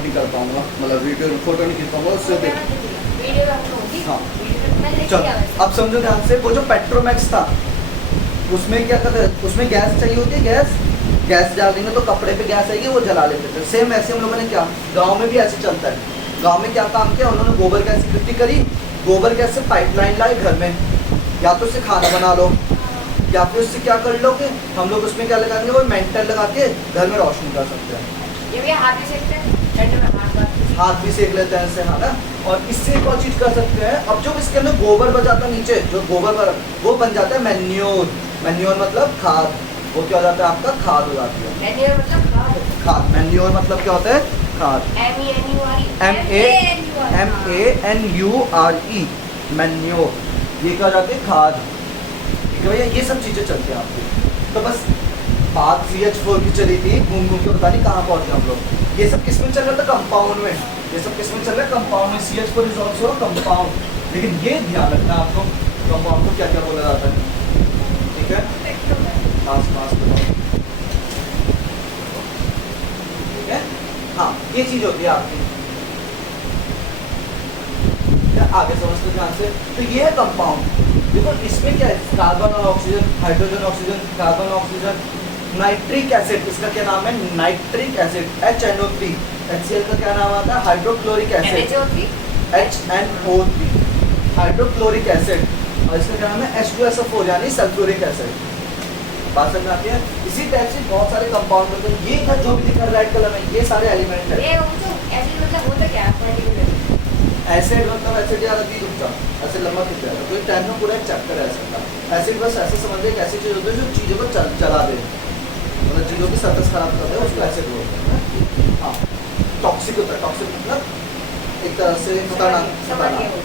नहीं कर पाऊंगा, मतलब वीडियो फोटो नहीं खींच पाऊंगा उससे देख। हाँ चल अब समझो ध्यान से, वो जो पेट्रोमैक्स था उसमें क्या करते, उसमें गैस चाहिए होती है, गैस डाल देंगे तो कपड़े पे गैस आएगी, वो जला लेते थे। सेम ऐसे हम लोगों ने क्या गांव में भी ऐसे चलता है। गांव में क्या काम किया उन्होंने, गोबर गैस इकट्ठी करी, गोबर गैस से पाइपलाइन लाई घर में, या तो उससे खाना बना लो या फिर उससे क्या कर लो कि हम लोग उसमें क्या लगाएंगे, वो मेंटल लगा के घर में रोशनी कर सकते हैं। ये भी हाथ भी सेकते हैं, ठंड में हाथ भी सेक लेते हैं इससे, हाँ ना। और इससे एक और चीज कर सकते हैं, अब जो इसके अंदर गोबर बच जाता है नीचे, जो गोबर वो बन जाता है मैन्योर। मैन्योर मतलब खाद, वो क्या हो जाता है आपका, खाद हो जाती है। मैन्योर मतलब खाद, खाद मैन्योर मतलब क्या होता है, खाद। MANURE मैन्योर, ये क्या हो जाती है, खाद। ठीक है भैया, ये सब चीजें चलती हैं आपकी। तो बस बात CH4 की चली थी, घूम घूम के पता नहीं कहाँ पहुंचे हम लोग। ये सब किस में चल रहा था, कंपाउंड में। ये सब किस में चल रहा है, कंपाउंड में। CH4 is also compound. लेकिन ये ध्यान रखना आपको, कंपाउंड को क्या क्या बोला जाता है। ठीक है, ठीक है, हाँ ये चीज होती है आपकी। आगे समझते ध्यान से, तो ये है कंपाउंड। देखो इसमें क्या है, कार्बन और oxygen, hydrogen oxygen, carbon oxygen, nitric acid, इसका क्या नाम है, नाइट्रिक एसिड, HNO3। HCl का क्या नाम आता है, hydrochloric acid, HNO3, hydrochloric acid. और इसका क्या नाम है, H2SO4 यानी सल्फ्यूरिक एसिड। बात समझ में आती है। इसी टाइप से बहुत सारे कंपाउंड होते हैं। ये जो भी दिख रहा है रेड कलर में, ये सारे एलिमेंट है। एसिड मतलब होता क्या है पर्टिकुलर? एसिड मतलब एसिड यार अभी रुक जा, ऐसे लंबा खिंच जाएगा, तो एक टाइम में पूरा एक चैप्टर है ऐसा का। एसिड बस ऐसे समझ एक ऐसी चीज होती है जो चीज़ों को चला दे, मतलब चीज़ों की सरफेस खराब कर दे, उसको एसिड बोलते हैं। हाँ, टॉक्सिक होता है, टॉक्सिक मतलब एक तरह से खतरनाक है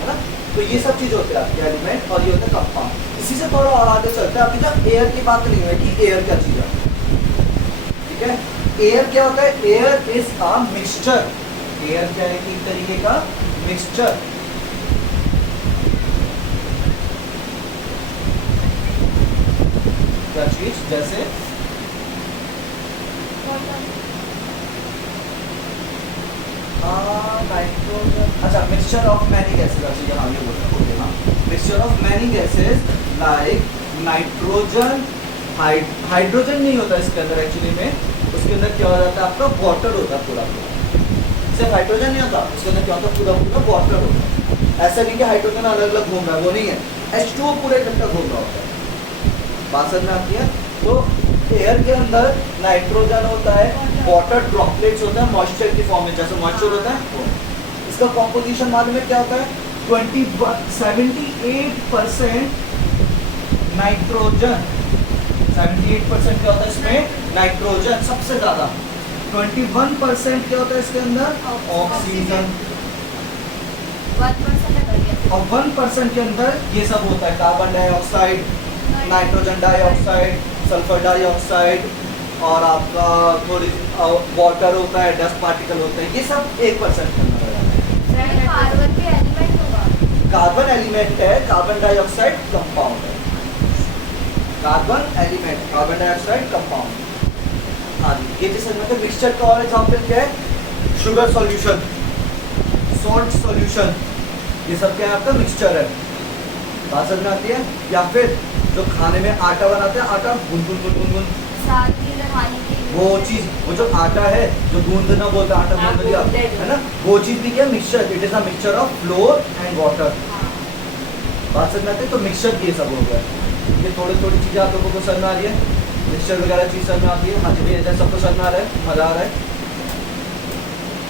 ना। तो ये सब चीज़ होते हैं आपके एलिमेंट, और ये होते हैं कंपाउंड। इसी से थोड़ा और आगे चलते हैं। अभी तक एयर की बात नहीं हुई कि एयर क्या चीज़ है। ठीक है, एयर क्या होता है, air is a mixture. Air क्या है, एक तरीके का मिक्सचर। क्या चीज, जैसे नाइट्रोजन, अच्छा मिक्सचर ऑफ मैनी गैसेस, अच्छा यहाँ ये बोलते हैं, mixture of many gases like nitrogen, hydrogen नहीं होता इसके अंदर एक्चुअली में, उसके अंदर क्या हो जाता है आपका, वाटर होता है पूरा। सिर्फ हाइड्रोजन नहीं होता, उसके अंदर क्या होता है, पूरा वाटर होता है। ऐसा नहीं कि हाइड्रोजन अलग अलग घूम रहा है, वो नहीं है, H2O पूरा इकट्ठा घूम रहा होता है। बात समझ में आती है। तो एयर के अंदर नाइट्रोजन होता है, वाटर ड्रॉपलेट्स होता है मॉइस्चर की फॉर्म में, जैसे मॉइस्चर होता है। इसका कॉम्पोजिशन मालूम है क्या होता है, 78% नाइट्रोजन। 78% क्या होता है इसमें, नाइट्रोजन सबसे ज्यादा। 21% क्या होता है इसके अंदर, ऑक्सीजन। 1% और 1% के अंदर ये सब होता है, carbon dioxide, nitrogen dioxide, sulphur dioxide, और आपका थोड़ी वाटर होता है, डस्ट पार्टिकल होते हैं, ये सब 1% के अंदर है। कार्बन भी एलिमेंट होगा? कार्बन एलिमेंट है, कार्बन डाइऑक्साइड कंपाउंड है। Carbon element, carbon dioxide compound. हाँ जी, ये जैसे मतलब मिक्सचर का और एग्जाम्पल क्या है, शुगर सॉल्यूशन, सॉल्ट सॉल्यूशन, ये सब क्या है आपका मिक्सचर है। बात समझ में आती है। या फिर जो खाने में आटा बनाते हैं, आटा गुनगुन गुनगुन, वो चीज, वो जो आटा है जो गूंदना बोलते हैं, आटा गूंद दिया है ना, वो चीज भी क्या, mixture. It is a mixture of floor and water. बात समझ में आती है। तो मिक्सचर ये सब हो गया। ये थोड़ी थोड़ी चीजें आप लोगों को समझ में आ रही है, मिक्सचर वगैरह चीज समझ में आती है। हाँ जी भैया, सबको समझ में आ रहा है, मजा आ रहा है।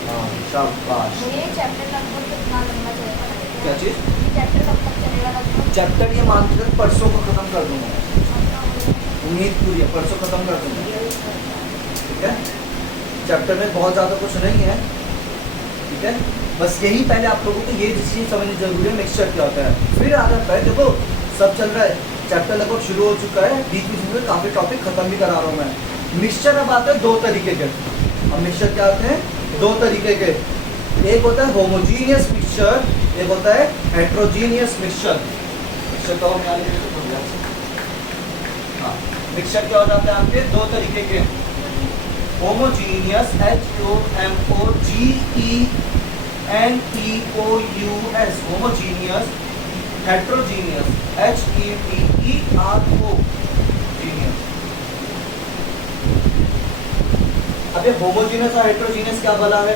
हाँ शाबाश। ये चैप्टर लगभग कितना लंबा चलेगा? क्या चीज, चैप्टर कब तक चलेगा लगभग? चैप्टर ये मानते हैं परसों को खत्म कर दूंगा, उम्मीद पूरी है, परसों खत्म कर दूंगा। ठीक है, चैप्टर में बहुत ज़्यादा कुछ नहीं है। ठीक है, बस यही पहले आप लोगों को ये चीज़ समझनी जरूरी है, मिक्सचर क्या होता है। फिर आ जाता है, देखो सब चल रहा है, चैप्टर लगभग शुरू हो चुका है, बीच बीच में काफ़ी टॉपिक खत्म भी करा रहा हूँ मैं। मिक्सचर अब आते हैं दो तरीके के। अब मिक्सचर क्या होते हैं, दो तरीके के। एक होता है होमोजीनियस मिक्सचर, एक होता है हेट्रोजीनियस मिक्सचर। मिक्सचर का हाँ, मिक्सचर क्या हो जाता है आपके, दो तरीके के। Homogeneous, HOMOGENEOUS HENEOUS, homogeneous, heterogeneous, HETERO, genius. अब ये होमोजीनियस और हेट्रोजीनियस क्या भला है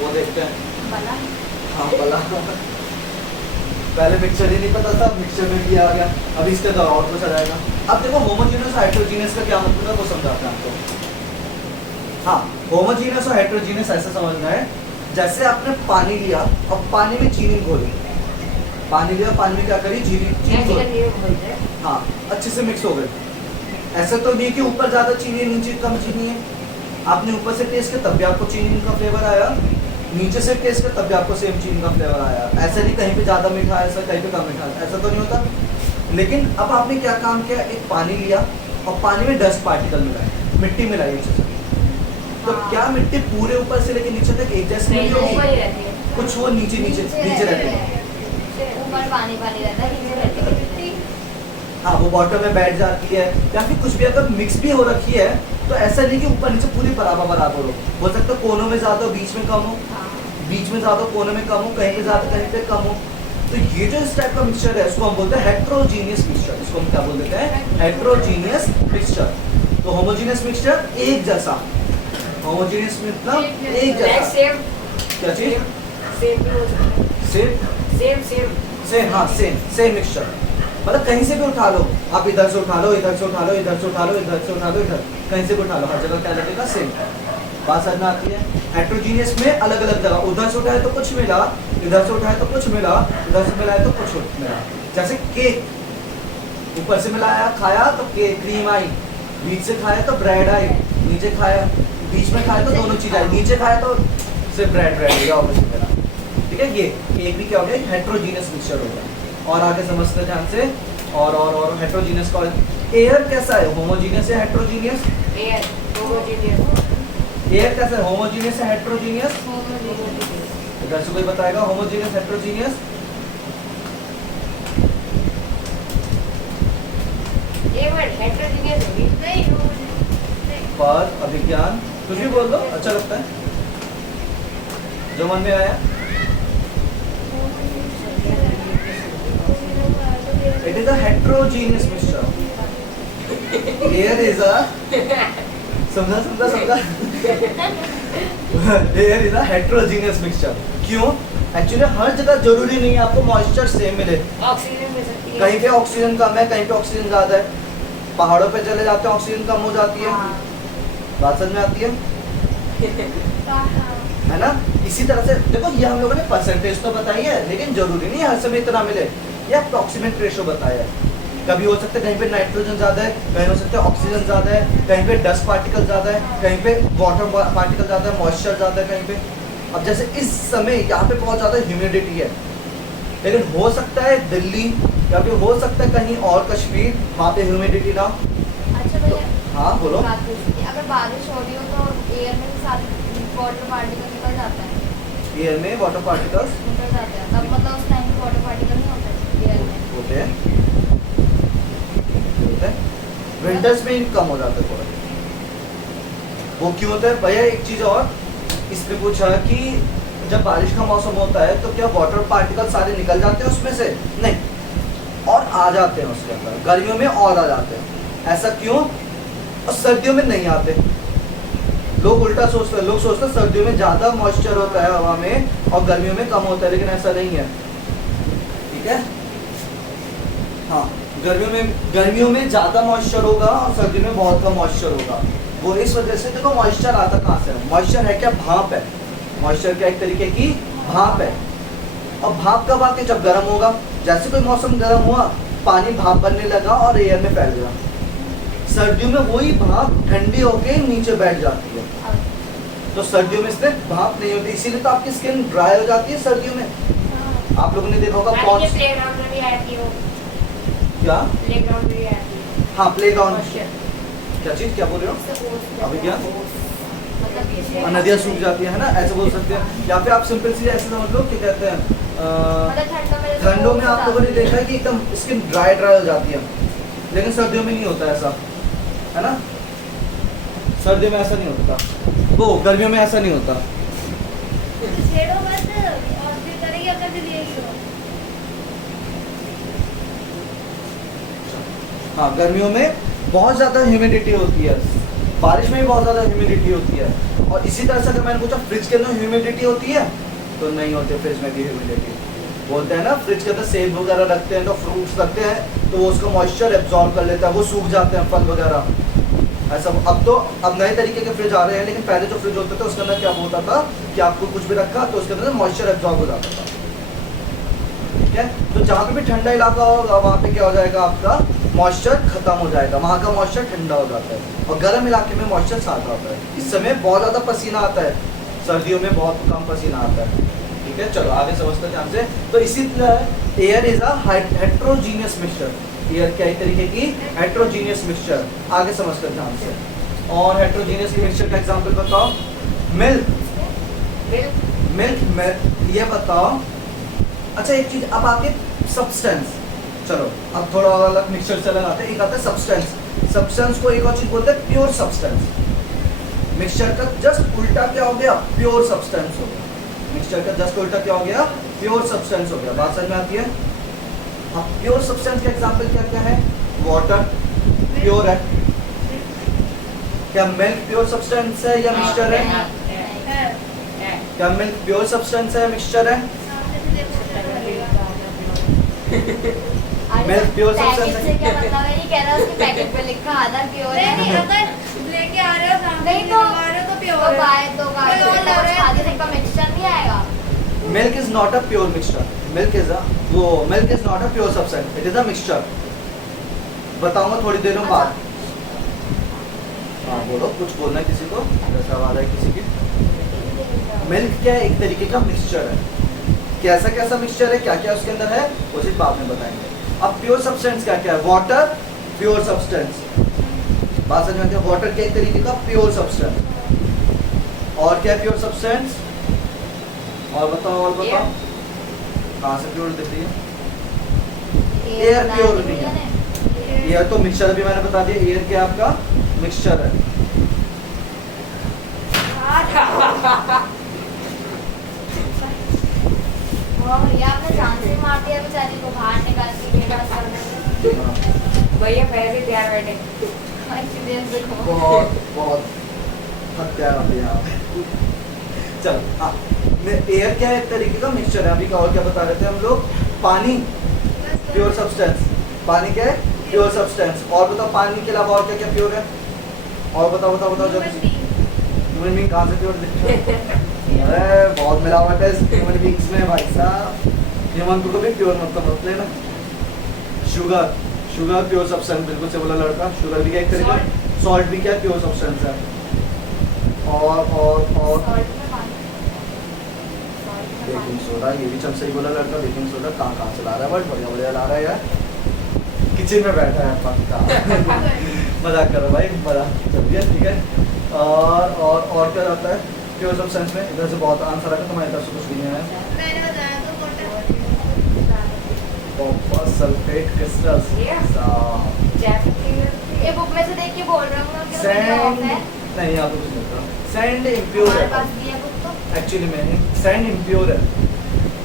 वो देखते हैं। बना हाँ भला पहले मिक्सचर ही नहीं पता था, मिक्सचर में भी आ गया, अभी इसके तो और कुछ आ जाएगा। अब देखो होमोजीनियस और हेट्रोजीनियस का क्या मतलब है वो समझाते हैं आपको। हाँ, होमोजीनियस और हेट्रोजीनियस ऐसा समझना है जैसे आपने पानी लिया और पानी में चीनी घोली, पानी लिया पानी में क्या करी, चीनी घोली, हाँ अच्छे से मिक्स हो गई। ऐसा तो नहीं कि ऊपर ज्यादा चीनी है नीचे कम चीनी है, आपने ऊपर से टेस्ट किया तब भी आपको चीनी का फ्लेवर आया, नीचे से टेस्ट किया तब भी आपको सेम चीनी का फ्लेवर आया। ऐसा नहीं कहीं पे ज्यादा मीठा है, ऐसा कहीं पे कम मीठा है, ऐसा तो नहीं होता। लेकिन अब आपने क्या काम किया, एक पानी लिया और पानी में डस्ट पार्टिकल मिलाए, मिट्टी मिलाई अच्छे से, तो क्या मिट्टी पूरे ऊपर से लेके नीचे तक एक जैसी नहीं होगी, कुछ वो नीचे नीचे नीचे रहती है। ऊपर पानी पानी रहता है, नीचे रहती है मिट्टी। हाँ वो बॉटम में बैठ जाती है, या फिर कुछ भी अगर मिक्स भी हो रखी है तो ऐसा नहीं कि ऊपर नीचे पूरी बराबर बराबर हो सकता है कोनों में ज्यादा हो, बीच में कम हो, बीच में ज्यादा कोनों में कम हो, कहीं पे ज्यादा कहीं पे कम हो। तो ये जो इस टाइप का मिक्सचर है इसको हम बोलते हैं हेट्रोजीनियस मिक्सचर। इसको हम क्या बोल देते हैं, हेट्रोजीनियस मिक्सचर। तो होमोजीनियस मिक्सचर एक जैसा, होमोजीनियस मतलब एक जैसा, क्या चीज, सेम, हाँ सेम मिक्सचर, मतलब कहीं से भी उठा लो आप, इधर से उठा लो, इधर से उठा लो, इधर से उठा लो, इधर से उठा लो, इधर कहीं से भी उठा लो, हर जगह क्या लगेगा, सेम। बात समझ में आती है। हेट्रोजीनियस में अलग अलग जगह, उधर से उठाए तो कुछ मिला, इधर से उठाए तो कुछ मिला, इधर से मिलाए तो कुछ मिला। जैसे केक, ऊपर से मिलाया खाया तो केक क्रीम आई, बीच से खाया तो ब्रेड आई, नीचे खाया बीच में खाया तो दोनों चीज आई, नीचे खाया तो सिर्फ ब्रेड हो गया, ऑब्वियसली मिला। ठीक है, ये केक भी क्या हो गया, हेट्रोजीनियस मिक्सचर हो गया। और आगे समझते हैं ध्यान से, और हेट्रोजीनियस का एयर कैसा है, होमोजीनियस या हेट्रोजीनियस, एयर कैसा है, होमोजीनियस या हेट्रोजीनियस, इधर से कोई बताएगा होमोजीनियस हेट्रोजीनियस, पर अभिज्ञान कुछ भी बोल दो, अच्छा लगता है जो मन में आया। It is a heterogeneous mixture. Air is a समझा Air is a heterogeneous mixture. क्यों? एक्चुअली हर जगह जरूरी नहीं है आपको मॉइस्चर सेम मिले, ऑक्सीजन मिल सकती है, कहीं पे ऑक्सीजन कम है, कहीं पे ऑक्सीजन ज्यादा है, पहाड़ों पे चले जाते हैं ऑक्सीजन कम हो जाती है। बात समझ में आती है ना। इसी तरह से देखो ये हम लोगों ने परसेंटेज तो बताई है, लेकिन जरूरी नहीं हर समय इतना मिले, ये अप्रॉक्सीमेट रेशो बताया है। कभी हो सकता है कहीं पे नाइट्रोजन ज्यादा है, कहीं हो सकता है ऑक्सीजन ज्यादा है, कहीं पे डस्ट पार्टिकल ज्यादा है, कहीं पे वाटर पार्टिकल ज्यादा है, मॉइस्चर ज्यादा है कहीं पे। अब जैसे इस समय यहाँ पे बहुत ज्यादा ह्यूमिडिटी है, लेकिन हो सकता है दिल्ली या फिर हो सकता है कहीं और कश्मीर, वहाँ पे ह्यूमिडिटी ना। अच्छा भैया, हाँ बोलो। बात पूछती थी, अगर बारिश हो रही हो तो एयर में साथ वाटर पार्टिकल निकल जाता है, एयर में वाटर पार्टिकल्स निकल जाते हैं, तब मतलब उस टाइम पे वाटर पार्टिकल नहीं होते एयर में, होते हैं, विंटर्स में कम हो जाते हैं थोड़ा। वो क्यों होता है भैया, एक चीज और इसमें पूछा कि जब बारिश का मौसम होता है तो क्या वाटर पार्टिकल सारे निकल जाते हैं उसमें से, नहीं, और आ जाते हैं उसके अंदर, गर्मियों में और आ जाते हैं। ऐसा क्यों, और सर्दियों में नहीं आते। लोग उल्टा सोचते हैं, लोग सोचते हैं सर्दियों में ज्यादा मॉइस्चर होता है हवा में और गर्मियों में कम होता है, लेकिन ऐसा नहीं है। ठीक है, हाँ गर्मियों में ज्यादा मॉइस्चर होगा और सर्दियों में बहुत कम मॉइस्चर होगा। वो इस वजह से, देखो मॉइस्चर आता कहाँ से है, मॉइस्चर है क्या, भाप है, मॉइस्चर क्या एक तरीके की भाप है। और भाप कब आके, जब गर्म होगा, जैसे कोई मौसम गर्म हुआ पानी भाप बनने लगा और एयर में फैल गया। सर्दियों में वही भाप ठंडी होके नीचे बैठ जाती है, तो सर्दियों में इसमें भाप नहीं होती, इसीलिए तो आपकी स्किन ड्राई हो जाती है सर्दियों में। आप लोगों ने देखा होगा क्या, हाँ प्लेग्राउंड, क्या चीज, क्या बोल रहे हो, अभिज्ञान, नदियाँ सूख जाती है ना, ऐसे बोल सकते हैं। या फिर आप सिंपल सी ऐसे समझ लो, क्या कहते हैं, ठंडों में आप लोगों ने देखा है कि एकदम स्किन ड्राई हो जाती है, लेकिन सर्दियों में नहीं होता ऐसा, है ना, सर्दियों में ऐसा नहीं होता, वो गर्मियों में ऐसा नहीं होता। छेड़ो मत और फिर करेगी अपना दिल यही हो। हाँ, गर्मियों में बहुत ज़्यादा ह्यूमिडिटी होती है, बारिश में भी बहुत ज़्यादा ह्यूमिडिटी होती है। और इसी तरह से अगर मैंने पूछा फ्रिज के अंदर ह्यूमिडिटी होती है, तो नहीं होती फ्रिज में भी ह्यूमिडिटी। बोलते हैं ना फ्रिज के अंदर सेब वगैरह रखते हैं तो फ्रूट्स रखते हैं तो वो उसका मॉइस्चर एब्जॉर्ब कर लेता है, वो सूख जाते हैं फल वगैरह ऐसा। अब नए तरीके के फ्रिज आ रहे हैं, लेकिन पहले जो फ्रिज होते थे उसके अंदर क्या होता था कि आपको कुछ भी रखा तो उसके अंदर मॉइस्चर एब्जॉर्ब हो जाता था। ठीक है, तो जहाँ पे भी ठंडा इलाका होगा वहाँ पे क्या हो जाएगा, आपका मॉइस्चर खत्म हो जाएगा, वहाँ का मॉइस्चर ठंडा हो जाता है और गर्म इलाके में मॉइस्चर साथ आता है। इस समय बहुत ज़्यादा पसीना आता है, सर्दियों में बहुत कम पसीना आता है। ठीक है, चलो आगे समझते हैं ध्यान से। तो इसी तरह air is a heterogeneous mixture. Air क्या एक तरीके की हेट्रोजीनियस मिक्सचर। आगे समझते हैं ध्यान से। और हेट्रोजीनियस की मिक्सचर का एग्जांपल बताओ। मिल्क, ये बताओ। अच्छा एक चीज, अब आके सब्सटेंस। चलो अब थोड़ा और अलग मिक्सचर चला जाते हैं। एक आता है सब्सटेंस। सब्सटेंस को एक और चीज बोलते हैं प्योर सब्सटेंस। मिक्सचर का जस्ट उल्टा क्या हो गया, प्योर सब्सटेंस हो गया। मिक्सचर का जस्ट उल्टा क्या हो गया, प्योर सब्सटेंस हो गया। बात समझ में आती है? अब प्योर सब्सटेंस का एग्जांपल क्या क्या है? वाटर प्योर है। क्या मिल्क प्योर सब्सटेंस है या मिक्सचर है? क्या मिल्क प्योर सब्सटेंस है या मिक्सचर है? मिल्क प्योर सब्सटेंस से क्या मतलब है? ये कह रहा है उसके पैकेट पे लिखा आधा प्योर है। नहीं अगर लेके आ रहे हो सामने नहीं तो दिखा रहे हो तो प्योर तो है। गाय तो गाय कोई और तो ले रहा है। आधे तक का मिक्सचर नहीं आएगा। Milk is not a pure mixture. Milk is not a pure substance, it is a mixture. बताऊंगा थोड़ी देर में बाद। हाँ बोलो, कुछ बोलना है किसी को? जैसा आवाज है किसी की। मिल्क क्या है? एक तरीके का मिक्सचर है। कैसा कैसा मिक्सचर है, क्या क्या उसके अंदर है, वो सिर्फ बाद में बताएंगे। अब प्योर सब्सटेंस क्या क्या है? Water pure substance. बात समझ में आती है? वाटर क्या एक तरीके का प्योर सब्सटेंस। और क्या है प्योर सब्सटेंस? और बताओ कहाँ से प्योर दिख रही है? एयर प्योर नहीं है। एयर तो मिक्सचर भी मैंने बता दिया। एयर क्या आपका मिक्सचर है। भैया आपने जान से मार दिया बेचारी को, बाहर निकाल के बेबस कर देते। भैया पहले से तैयार बैठे। एक्सीडेंट देखो। बहुत हत्या होती है यहाँ पे। चलो हाँ, एयर क्या है? एक तरीके का मिक्सचर है। अभी का और क्या बता रहे थे हम लोग? पानी प्योर सब्सटेंस। पानी क्या है? Pure substance. और बताओ पानी के अलावा और क्या क्या प्योर है? और बताओ जल्दी। ह्यूमन बीइंग कहाँ से प्योर दिखता है? अरे बहुत मिलावट है ह्यूमन बीइंग्स में भाई साहब। ह्यूमन को भी प्योर मतलब लेना। शुगर प्योर सब्सटेंस, बिल्कुल से बोला लड़का। शुगर भी क्या एक तरीका? सॉल्ट भी क्या प्योर सब्सटेंस है। और सॉल्ट में पानी। बेकिंग सोडा, ये भी चल सही बोला लड़का। बेकिंग सोडा कहाँ से ला रहा है? बट बढ़िया ला रहा है यार। किचन में बैठा है पक्का। मजाक करो भाई, मजाक। चलिए ठीक है। और क्या रहता है प्योर सब्सटेंस में? इधर से बहुत आंसर आएगा, तुम्हारी तरफ से कुछ भी नहीं आया। मैंने बताया तो कॉपर सल्फेट क्रिस्टल्स। ये बुक में से देख के बोल रहा हूँ ना कि वो सैंड ऑफ है। नहीं, यहाँ तो कुछ नहीं था। सैंड इम्प्योर हमारे है पास दिया बुक तो। एक्चुअली में। सैंड इम्प्योर है।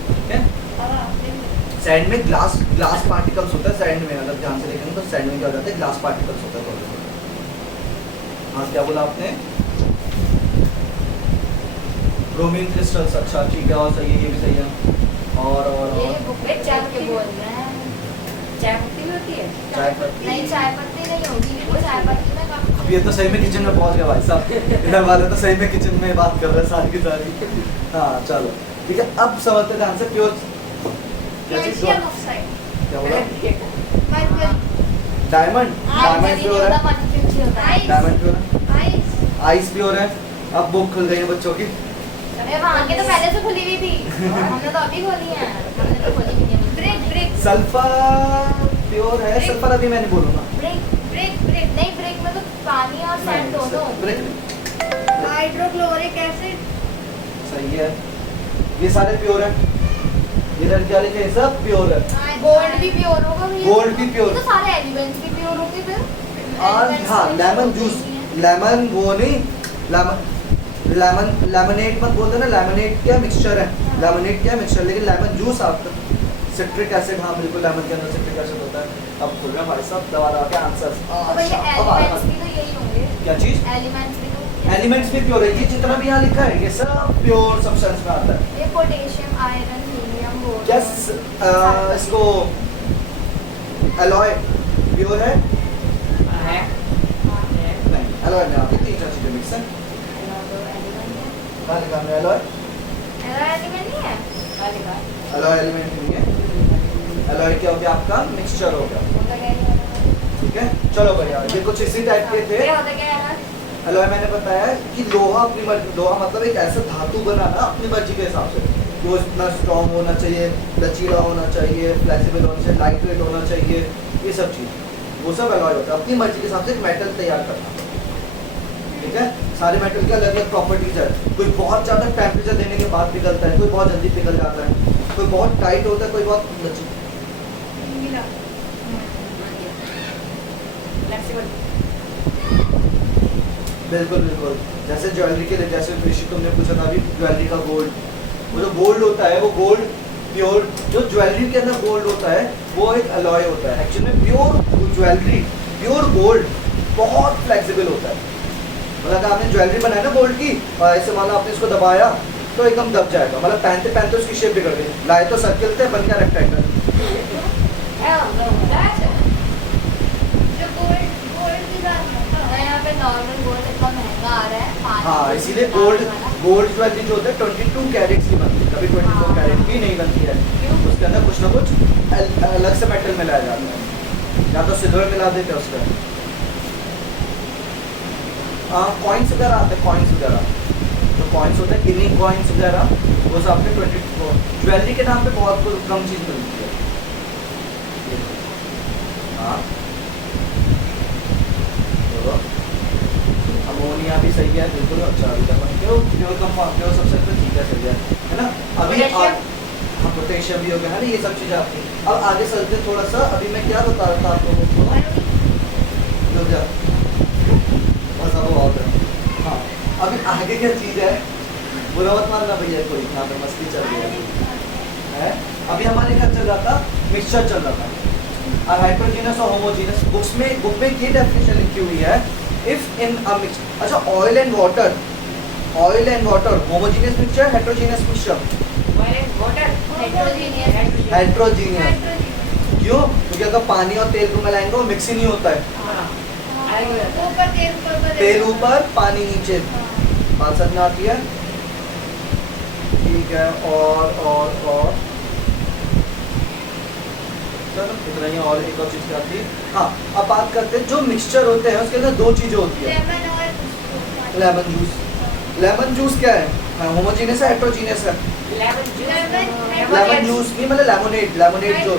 ठीक है, सैंड में ग्लास पार्टिकल्स होता है। सैंड में अगर ध्यान से देखेंगे तो सैंड में क्या हो जाता है? ग्लास पार्टिकल्स होता है थोड़े थोड़े। हाँ क्या बोला आपने? Bromine crystals. अच्छा ठीक है, और सही है, ये भी सही है। और ये बुक में चाय के बोल रहे हैं। चाय पत्ती भी होती है? चाय पत्ती नहीं, चाय पत्ती नहीं होगी, वो चाय पत्ती में कम। अब ये तो सही में किचन में पहुंच गया भाई साहब। इधर वाले तो सही में किचन में बात कर रहे हैं सारी की सारी। हाँ चलो ठीक है, अब समझते हैं ध्यान से। प्योर क्या चीज? Calcium oxide. क्या बोला? मरकरी। डायमंड प्योर है। डायमंड प्योर है। आइस। आइस प्योर है। अब बुक खुल गई है बच्चों की। वहाँ के तो पहले से खुली हुई थी, हमने तो अभी खोली है। हमने तो खोली भी नहीं। ब्रेक। सल्फर प्योर है। सल्फर अभी मैं नहीं बोलूंगा। ब्रेक नहीं, ब्रेक में तो पानी और सैंड दोनों। Break hydrochloric acid. सही है, ये सारे प्योर है। इधर क्या लिखे? सब प्योर है। गोल्ड भी प्योर होगा भैया। गोल्ड भी प्योर। तो सारे एलिमेंट्स भी प्योर होंगे फिर। और हाँ, लेमन जूस। लेमन वो नहीं, लेमनेट मत बोलते ना, लेमनेट क्या मिक्सचर है, लेमनेट क्या मिक्सचर, लेकिन लेमन जूस आपका सिट्रिक एसिड, हाँ बिल्कुल लेमन के अंदर सिट्रिक एसिड होता है। अब खुल रहे हैं भाई साहब दवा दवा के आंसर्स। तो भैया एलिमेंट्स भी तो यही होंगे। क्या चीज? एलिमेंट्स भी तो एलिमेंट्स भी प्योर है, ये जितना भी यहाँ लिखा है ये सब प्योर सब्सटेंस में आता है। ये potassium, iron, helium, boron. Yes, इसको एलॉय प्योर है है नहीं, एलॉय में आपके 3-4 चीजें मिक्स है। कहाँ लिखा हमने एलॉय? एलिमेंट नहीं है। एलॉय एलिमेंट नहीं है, एलॉय क्या हो गया आपका मिक्सचर हो गया। होता क्या है? ठीक है चलो बढ़िया, ये कुछ इसी टाइप के थे। ये होता क्या है यार? एलॉय मैंने बताया कि लोहा अपनी मर्जी, लोहा मतलब एक ऐसा धातु बनाना अपनी मर्जी के हिसाब से, वो इतना स्ट्रॉन्ग होना चाहिए, लचीला होना चाहिए, फ्लेक्सिबल होना चाहिए, लाइट वेट होना चाहिए, ये सब चीज़ वो सब एलॉय होता है। अपनी मर्जी के हिसाब से एक मेटल तैयार करना, ठीक है। सारे मेटल के अलग अलग प्रॉपर्टीज है, कोई बहुत ज़्यादा टेम्परेचर देने के बाद पिघलता है, कोई बहुत जल्दी पिघल जाता है, कोई बहुत टाइट होता है, कोई बहुत लचीला। मिला। फ्लेक्सिबल। बिल्कुल बिल्कुल, जैसे ज्वेलरी के लिए, जैसे ऋषि तुमने पूछा था अभी ज्वेलरी का गोल्ड, वो जो गोल्ड होता है वो गोल्ड प्योर, जो ज्वेलरी के अंदर गोल्ड होता है वो एक अलॉय होता है। एक्चुअली में प्योर ज्वेलरी, प्योर गोल्ड बहुत फ्लेक्सिबल होता है। मतलब अगर आपने ज्वेलरी बनाई ना गोल्ड की और ऐसे माना आपने इसको दबाया तो एकदम दब जाएगा, मतलब पहनते पहनते उसकी शेप बिगड़ गई, लाए तो सर्किल थे बन गया रेक्टेंगल। जो गोल्ड की बात करता है। यहाँ पे नॉर्मल गोल्ड इतना महंगा आ रहा है। हाँ इसीलिए गोल्ड ज्वेलरी जो होता है 22 कैरेट्स की बनती है, कभी 24 कैरेट की नहीं बनती है। उसके अंदर कुछ ना कुछ अलग से मेटल मिलाया जाता है, या तो सिल्वर मिला देते हैं उसका। कॉइन्स वगैरह आते हैं, कॉइन्स वगैरह जो कॉइन्स होते हैं, गिनी कॉइन्स वगैरह, वो सब आपके 24 ज्वेलरी के नाम पे बहुत कम चीज़ मिलती है। हाँ अमोनिया भी सही है बिल्कुल। अच्छा अभी तक क्यों प्योर कंपाउंड प्योर सबसे ठीक है, सही है ना। अभी हाँ पोटेशियम भी हो गया है ना, ये सब चीज़ें आपकी। अब आगे चलते थोड़ा सा, अभी मैं क्या बता रहा था आप लोगों को, रुक जा बस अब और हाँ अभी आगे क्या चीज़ है, बुरा मत मानना भैया, कोई यहाँ पे मस्ती चल रही है। अभी हमारे क्या चल रहा था, मिक्सचर चल रहा था, और हाइड्रोजीनस और होमोजीनस। बुक में ये डेफिनेशन लिखी हुई है, इफ इन अ मिक्स, अच्छा oil and water homogeneous mixture, heterogeneous mixture. Heterogeneous क्यों? क्योंकि अगर पानी और तेल को मिलाएंगे वो मिक्स ही नहीं होता है, ऊपर तेल ऊपर पानी नीचे, बात समझ में आती है? ठीक है, और चलो इतना ही। और एक और चीज़ क्या थी, हाँ अब बात करते हैं जो मिक्सचर होते हैं उसके अंदर दो चीज़ें होती है। लेमन जूस क्या है, होमोजीनियस है हेट्रोजीनियस है? लेमन जूस नहीं मतलब लेमोनेड जो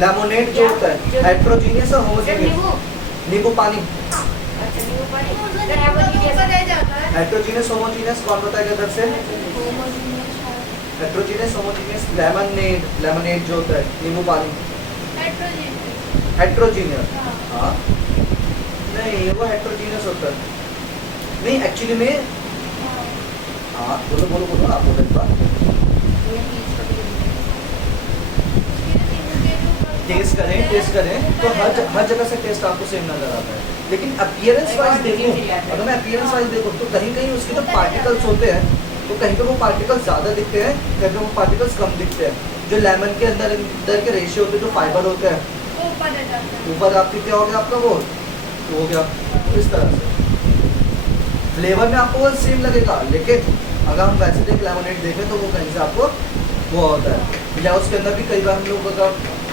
लेमोनेड जो होता है हेट्रोजीनियस और होमोजीनियस। नींबू पानी हेट्रोजीनियस होमोजीनियस कौन बताएगा इधर से? हेट्रोजीनियस होमोजीनियस लेमनेड जो होता है नींबू पानी हेट्रोजीनियस। हाँ नहीं वो हेट्रोजीनियस होता है नहीं एक्चुअली में। हाँ बोलो आप बोलो इस बात। टेस्ट करें तो हर जगह से टेस्ट आपको सेम नजर आता है, लेकिन अपीयरेंस वाइज देखूं, अगर मैं अपीयरेंस वाइज देखूं तो कहीं कहीं उसके जो पार्टिकल्स होते हैं तो कहीं पे वो पार्टिकल्स ज़्यादा दिखते हैं, कहीं पे वो पार्टिकल्स कम दिखते हैं। जो लेमन के अंदर के रेशियो होते हैं, जो फाइबर होते हैं ऊपर आपकी क्या हो गया आपका वो तो हो गया तो इस तरह से फ्लेवर में आपको वो सेम लगेगा, लेकिन अगर हम वैसे देख लेमनेड देखें तो वो कहीं से आपको वो होता है, या उसके अंदर भी कई बार हम लोगों का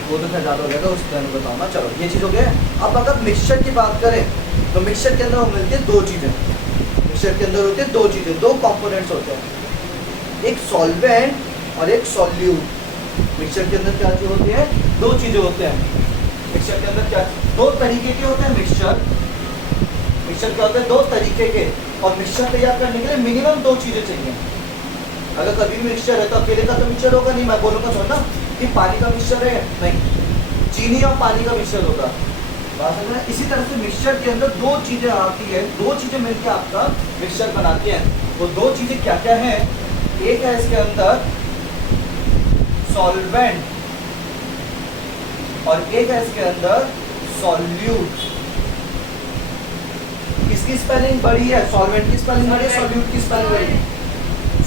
वो तो खैर ज़्यादा हो जाएगा, उसके अंदर बताऊँगा। चलो ये चीज़ हो गया। अब अगर मिक्सचर की बात करें तो मिक्सचर के अंदर मिलती है दो चीज़ें, मिक्सचर के अंदर होती है दो चीज़ें, दो कंपोनेंट्स होते हैं, एक सॉल्वेंट और एक सॉल्यूट। मिक्सचर के अंदर क्या चीज़ होती है? दो चीज़ें होते हैं मिक्सचर के अंदर। क्या दो तरीके के होते हैं मिक्सचर क्या होता है? दो तरीके के। और मिक्सचर तैयार करने के लिए मिनिमम दो चीज़ें चाहिए। अगर कभी भी मिक्सचर है तो अकेले का तो मिक्सचर होगा नहीं, मैं बोलूँगा सुनना कि पानी का मिक्सचर है, नहीं चीनी और पानी का मिक्सचर होगा। बात समझ रहे हैं? इसी तरह से मिक्सचर के अंदर दो चीज़ें आती है, दो चीज़ें मिलकर आपका मिक्सचर बनाती हैं। वो दो चीजें क्या क्या हैं? एक है इसके अंदर सॉल्वेंट और एक है इसके अंदर सॉल्यूट। किसकी स्पेलिंग बड़ी है? सॉल्वेंट की स्पेलिंग बड़ी है, सॉल्यूट की स्पेलिंग बड़ी है?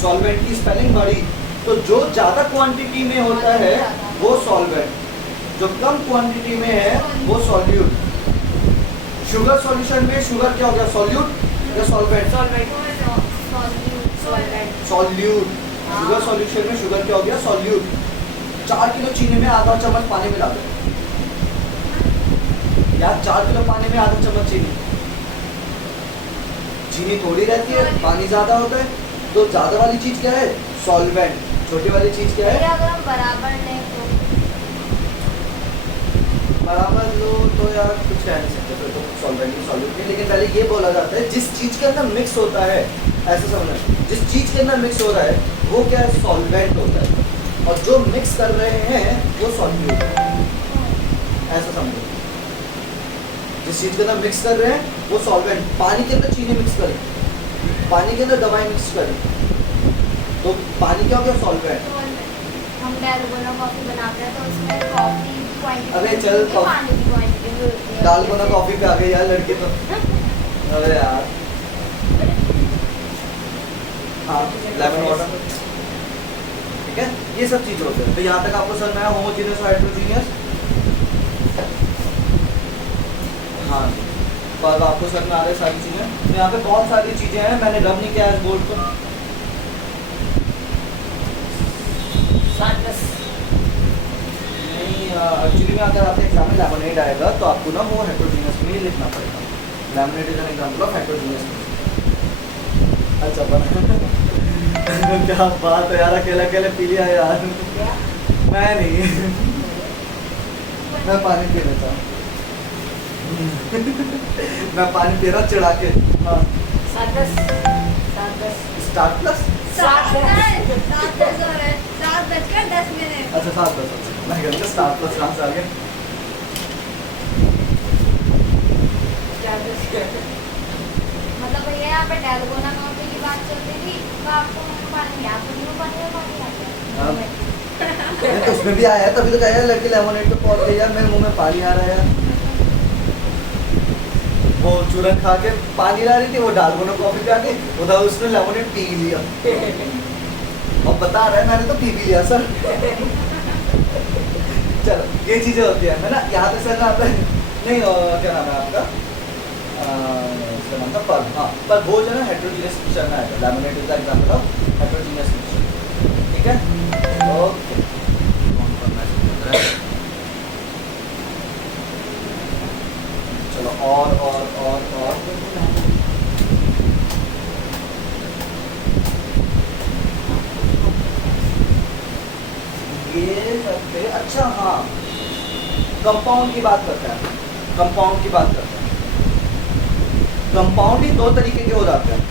सॉल्वेंट की स्पेलिंग बड़ी। तो जो ज्यादा क्वांटिटी में होता है वो सॉल्वेंट, जो कम क्वांटिटी में है वो सॉल्यूट। शुगर सॉल्यूशन में शुगर क्या हो गया? सॉल्यूट या सॉल्वेंट? सॉल्यूट। शुगर सॉल्यूशन में शुगर क्या हो गया? सॉल्यूट। 4 किलो चीनी में आधा चम्मच पानी मिला दो या 4 किलो पानी में आधा चम्मच चीनी। चीनी थोड़ी रहती है, पानी ज्यादा होता है, तो ज्यादा वाली चीज क्या है? सॉल्वेंट। छोटी वाली चीज क्या है? अगर हम बराबर लें तो बराबर लो तो यार कुछ कह नहीं सकते, फिर तो सॉल्वेंट में सॉल्यूट नहीं। लेकिन पहले ये बोला जाता है जिस चीज के अंदर मिक्स होता है, ऐसे समझना, जिस चीज के अंदर मिक्स हो रहा है वो क्या है? सॉल्वेंट होता है, और जो मिक्स कर रहे हैं वो सॉल्यूट है। ऐसा समझो, जिस चीज के अंदर मिक्स कर रहे हैं वो सॉल्वेंट। पानी के अंदर चीनी मिक्स करें, पानी के अंदर दवाई मिक्स करें, तो पानी क्या हो गया? सॉल्वेंट। हम डालगोना कॉफी बनाते हैं तो उसमें कॉफी क्वांटिटी अबे चल पानी की क्वांटिटी भी होती है। डालगोना कॉफी पे आ गई यार लड़की तो। अरे यार हाँ, लेमन वाटर, ठीक है, ये सब चीजें होते हैं। तो यहाँ तक आपको समझ में आया होमोजीनियस और हेटेरोजीनियस? हाँ, तो अब आपको समझ में आ रही सारी चीजें। तो यहाँ पे बहुत सारी चीजें हैं, मैंने रब नहीं किया है बोर्ड को। 7 नहीं, एक्चुअली में अगर आपके एग्जाम में लैमिनेट आएगा तो आपको ना वो हेटेरोजीनियस में ही लिखना पड़ेगा। Laminate is an example of heterogeneous. अच्छा बना क्या बात है यार, अकेले अकेले पी लिया यार। मैं नहीं मैं पानी पी लेता हूँ। मैं पानी पी रहा चिढ़ा के। हाँ, 7 स्टार्ट प्लस 7:10 अच्छा 7:10। मैं कहता स्टार्ट प्लस कहाँ से आ गया? मतलब भैया यहाँ पे डालगोना कॉफी की बात चल रही थी, तो आपको पानी यहाँ पे न्यू पानी में पानी हाँ। आता है। नहीं, तो उसमें भी आया है, तभी तो कहा लड़की लेमोनेड पे पहुंच गई यार। मेरे मुंह में पानी आ रहा है यार। वो चूरन खा के पानी ला रही थी, वो डालगोना कॉफी पे आ गई, उधर उसने लेमोनेड पी लिया और बता रहा है मैंने तो पी भी लिया सर। चलो ये चीजें होती है ना। यहाँ पे सर आता है नहीं, क्या नाम है आपका? इसका नाम था पर। हाँ, पर वो जो है हेटेरोजीनियस मिक्सचर में आएगा। Lemonade is the example of heterogeneous mixture, ठीक है? ओके, कौन कौन मैसेज कर रहा है? चलो और ये सबसे अच्छा। हाँ, कंपाउंड की बात करते हैं। कंपाउंड की बात करते हैं। कंपाउंड ही दो तरीके के हो जाते हैं।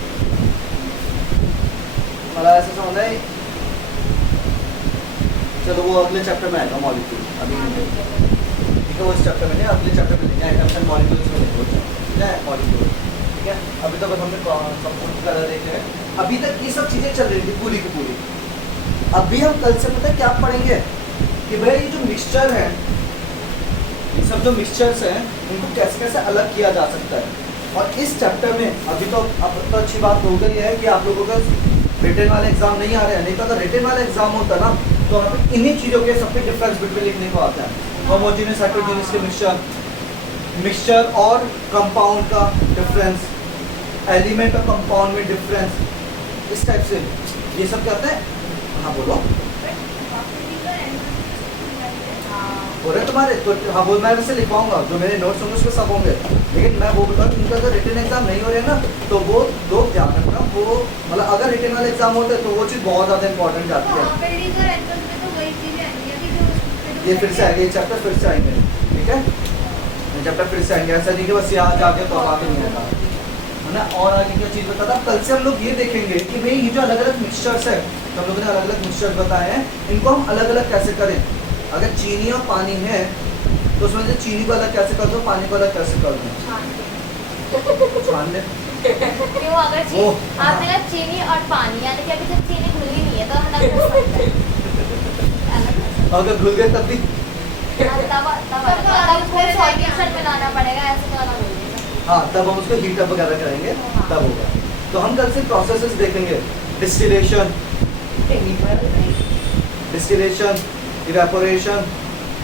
मतलब ऐसा समझना है, चलो वो अगले चैप्टर में आएगा मॉलिक्यूल, अभी नहीं, ठीक है? वो इस चैप्टर में नहीं, अगले चैप्टर में लेंगे आइटम्स एंड मॉलिक्यूल्स में लेंगे, ठीक है? मॉलिक्यूल, ठीक है? अभी तक हमने कंपाउंड वगैरह देखे हैं। अभी तक ये सब चीजें चल रही थी पूरी की पूरी। अभी हम कल से पता है क्या पढ़ेंगे कि भाई ये जो मिक्सचर है, ये सब जो मिक्सचर्स हैं उनको कैसे कैसे अलग किया जा सकता है। और इस चैप्टर में अभी तो अब तो अच्छी बात हो गई है कि आप लोगों का रिटन वाले एग्जाम नहीं आ रहे हैं। नहीं तो अगर रिटन वाला एग्जाम होता ना तो वहाँ पे इन्हीं चीज़ों के सबके डिफरेंस बिटवीन लिखने को आता है। होमोजेनियस हेटेरोजेनियस के मिक्सचर और कंपाउंड का डिफरेंस, एलिमेंट और कंपाउंड में डिफरेंस, इस टाइप से ये सब क्या होता है। हाँ बोलो, हो रहे तुम्हारे तो। हाँ बोल, मैं वैसे लिखवाऊंगा जो मेरे नोट्स होंगे उसमें सब होंगे। लेकिन मैं वो बता दूँ, उनका अगर रिटन एग्जाम नहीं हो रहे हैं ना तो वो लोग ध्यान रखना, वो मतलब अगर रिटन वाले एग्जाम होते हैं तो वो चीज़ बहुत ज़्यादा इंपॉर्टेंट जाती है। ये फिर से आएंगे, ये चैप्टर फिर से आएंगे, ठीक है? ये चैप्टर फिर से आएंगे, ऐसा नहीं कि बस यहाँ जाके तो आगे नहीं आएगा, है ना? और आगे क्या चीज़ बता था, कल से हम लोग ये देखेंगे कि भाई ये जो अलग अलग मिक्सचर्स है, तो हम लोगों ने अलग अलग मिक्सचर्स बताए हैं, इनको हम अलग अलग कैसे करें। अगर चीनी और पानी है तो उसमें से चीनी को अलग कैसे कर दो, पानी को अलग कैसे कर दो, छान दे। क्यों अगर वो, आपने कहा चीनी और पानी, यानी कि अभी जब चीनी घुली नहीं है तो हम अलग कर सकते हैं। अलग कर सकते अगर घुल गए तब भी हैं। तब उसको सॉल्यूशन मिलाना पड़ेगा, ऐसे तो ना बोलिए। हाँ, तब हम उसको हीट अप वगैरह करेंगे, तब होगा। तो हम कल से प्रोसेसेस देखेंगे, डिस्टिलेशन, इवेपोरेशन,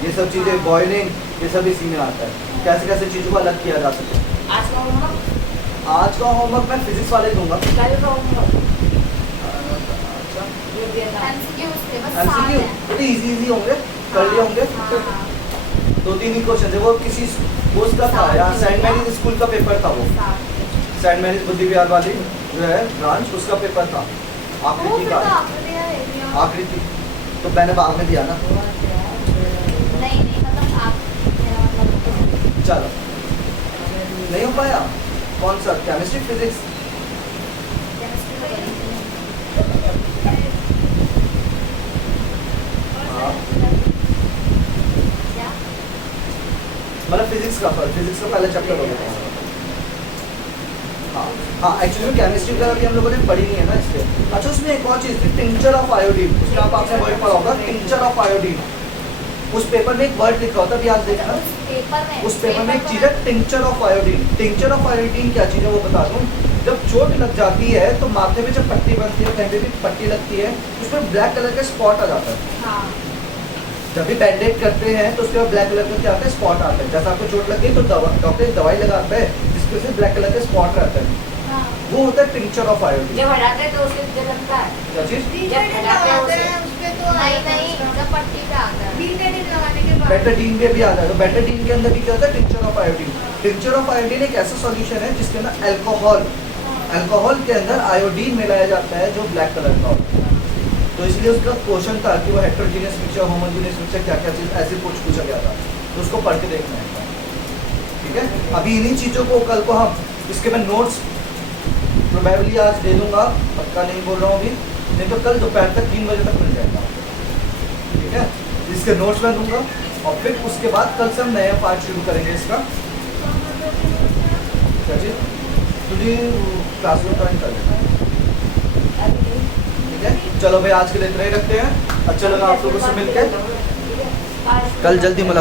ये सब चीज़ें, बॉइलिंग, ये सब इसी में आता है। कैसे कैसे चीज़ों को अलग किया जा सकता है। आज का होमवर्क, आज का होमवर्क मैं फिजिक्स वाले दूंगा। कल का होमवर्क अच्छा, ये दिया था। MCQs थे, बस MCQ 7 हैं। ये इजी होंगे, कर लिए होंगे। हाँ, हाँ, 2-3 ही क्वेश्चन है, वो किसी वो उसका था यार, सेंट मैरीज स्कूल का पेपर था वो, 7। सेंट मैरीज बुद्धि विहार वाली जो है ब्रांच, उसका पेपर था वो आकृति फिर का, तो आपने दिया है, दिया। आकृति तो मैंने बाद में दिया ना। नहीं नहीं, मतलब आप, मेरा मतलब चलो, नहीं हो पाया। कौन सा, केमिस्ट्री, फिजिक्स? केमिस्ट्री तो करेंगे। हाँ, क्या? मतलब फिजिक्स का पहला चैप्टर हो गया। हाँ हाँ, एक्चुअली में केमिस्ट्री वगैरह भी हम लोगों ने पढ़ी नहीं है ना इसलिए। अच्छा, उसमें एक और चीज़ थी, टिंचर ऑफ आयोडीन, उसमें आपने वर्ड पढ़ा होगा, टिंचर ऑफ आयोडीन। उस पेपर में एक वर्ड लिखा होता है, याद देखना। उस पेपर में एक चीज़ है tincture of iodine. Tincture of iodine क्या चीज़ है वो बता दूँ। जब चोट लग जाती है तो माथे पे जब पट्टी बनती है, कहीं पे भी पट्टी लगती है, उसमें ब्लैक कलर का स्पॉट आ जाता है। हाँ, जब भी बैंडेज करते हैं तो उसके बाद ब्लैक कलर का क्या आता है, स्पॉट आता है। जैसे आपको चोट लग गई तो डॉक्टर दवाई लगाता है जिसकी वजह से ब्लैक कलर का स्पॉट रहता है, हाँ। वो होता है टिंचर ऑफ आयोडीन। जब हटाते हैं तो उससे क्या लगता है? क्या चीज़? जब हटाते हैं उसे, नहीं नहीं, जब पट्टी पे आता है। बीटाडीन लगाने के बाद बेटाडीन के भी आ जाएगा। बेटाडीन के अंदर भी क्या होता है, tincture of iodine. Tincture of iodine एक ऐसा सॉल्यूशन है जिसके अंदर अल्कोहल के अंदर आयोडीन मिलाया जाता है जो ब्लैक कलर का होता है। तो इसलिए उसका क्वेश्चन था कि वो हेट्रोजीनियस मिक्सचर, होमोजीनियस मिक्सचर, क्या क्या चीज़ ऐसे कुछ पूछा गया था, तो उसको पढ़ के देखना है। ठीक है, अभी इन्हीं चीज़ों को कल को हम, इसके मैं नोट्स प्रोबेबली आज दे दूंगा, पक्का नहीं बोल रहा हूँ अभी, नहीं तो कल दोपहर तक 3 बजे तक मिल जाएगा। ठीक है, इसके नोट्स मैं दूंगा और फिर उसके बाद कल से हम नया पार्ट शुरू करेंगे इसका। क्या चीज़? तुझे क्लासरूम ज्वाइन कर लेना। अभी ठीक है, चलो भाई आज के लिए इतना ही रखते हैं। अच्छा लगा आप लोगों से मिलकर, आज कल जल्दी मुलाकात।